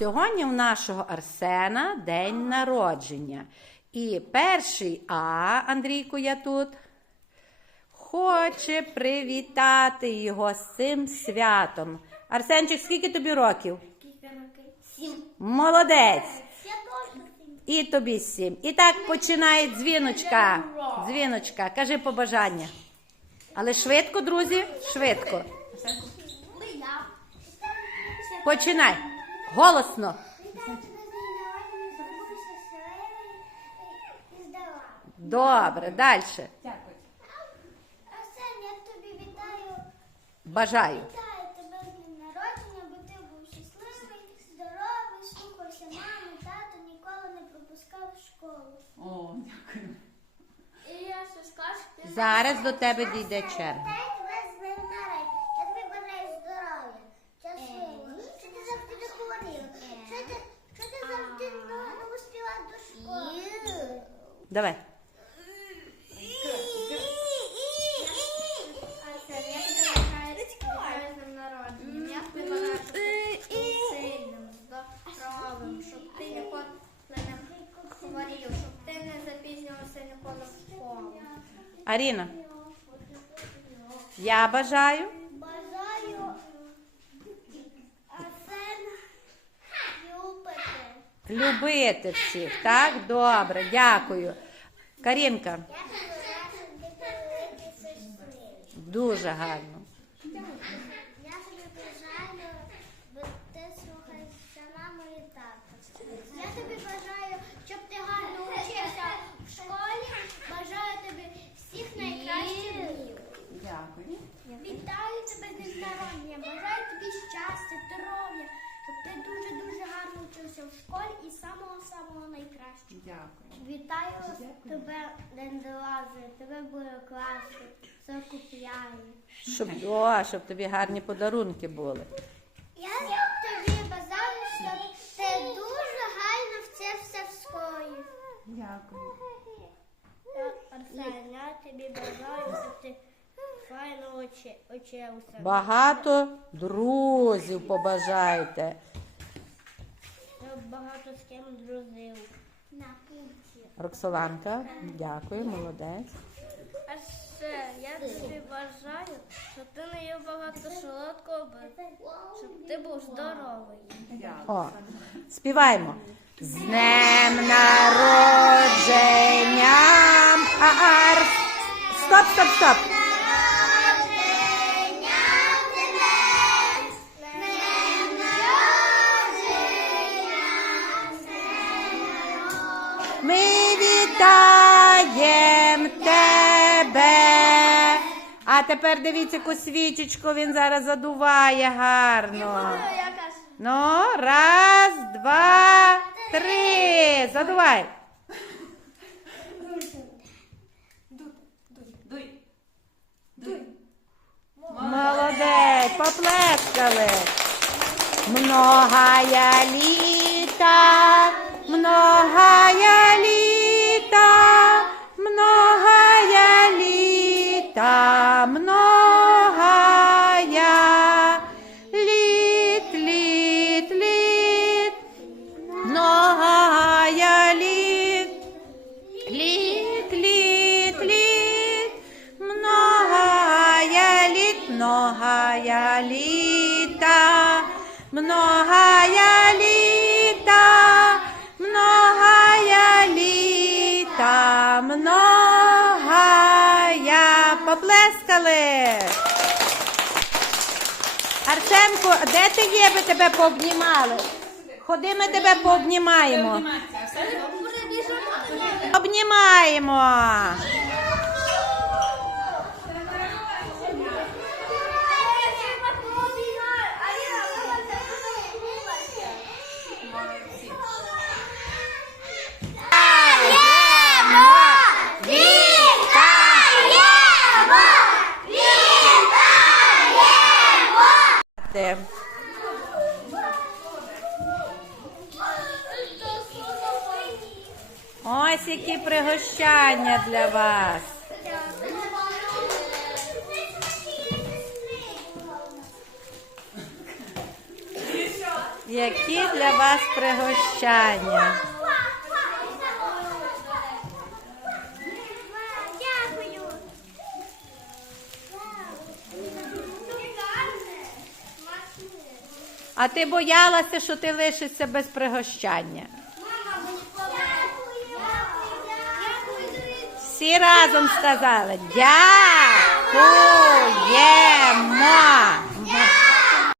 Сьогодні у нашого Арсена день народження. І перший А, Андрійку, я тут, хоче привітати його з цим святом. Арсенчик, скільки тобі років? Сім. Молодець! І тобі сім. І так починає дзвіночка. Дзвіночка, кажи побажання. Але швидко, друзі, швидко. Починай. Голосно. Добре, далі. Арсен, я тобі вітаю. Бажаю. Вітаю тебе з днем народження, бо ти був щасливий, здоровий, слухався мами, тата, ніколи не пропускав школу. О, дякую. І я ще скажу, ти Зараз до тебе дійде черга. Школу. Аріна, я. Бажаю Арсен любити. Любити всіх, так? Добре, дякую. Карінка, дуже гарно. Я тобі бажаю, бо ти слухаєшся маму і тата. Я тобі бажаю, щоб ти гарно вчився в школі. Бажаю тобі всіх найкращих днів. Дякую. Вітаю тебе з днем народження. Бажаю тобі щастя, здоров'я, ти дуже-дуже гарно вчився в школі і самого-самого найкращого. Дякую. Вітаю тебе, день народження. Тебе буде класно, все купляю. Щоб, о, щоб тобі гарні подарунки були. Я тобі бажаю, щоб ти дуже гарно вчився в школі. Дякую. Арсен, я тобі бажаю, щоб ти Багато друзів побажайте. Багато з ким. На пункті. Роксоланка, дякую, молодець. Арсен, я тобі бажаю, щоб ти не їв багато солодкого, щоб ти був здоровий. О, співаємо. З днем народження. Ар. Стоп, стоп, стоп. Вітаємо тебе. А тепер дивіться, яку свічечку він зараз задуває гарно. Ну, раз, два, три. Задувай. Молодець, поплескали. Многая літа, многая літа, многая лита, многая лита, многая лита, многая. Поплескали. Арсенко, де ти є, ми тебе пообнімали? Ходи, ми тебе пообнімаємо. Обнімаємо. Ось які пригощання для вас. Які для вас пригощання? А ти боялася, що ти лишишся без пригощання? Всі разом сказали дякуємо.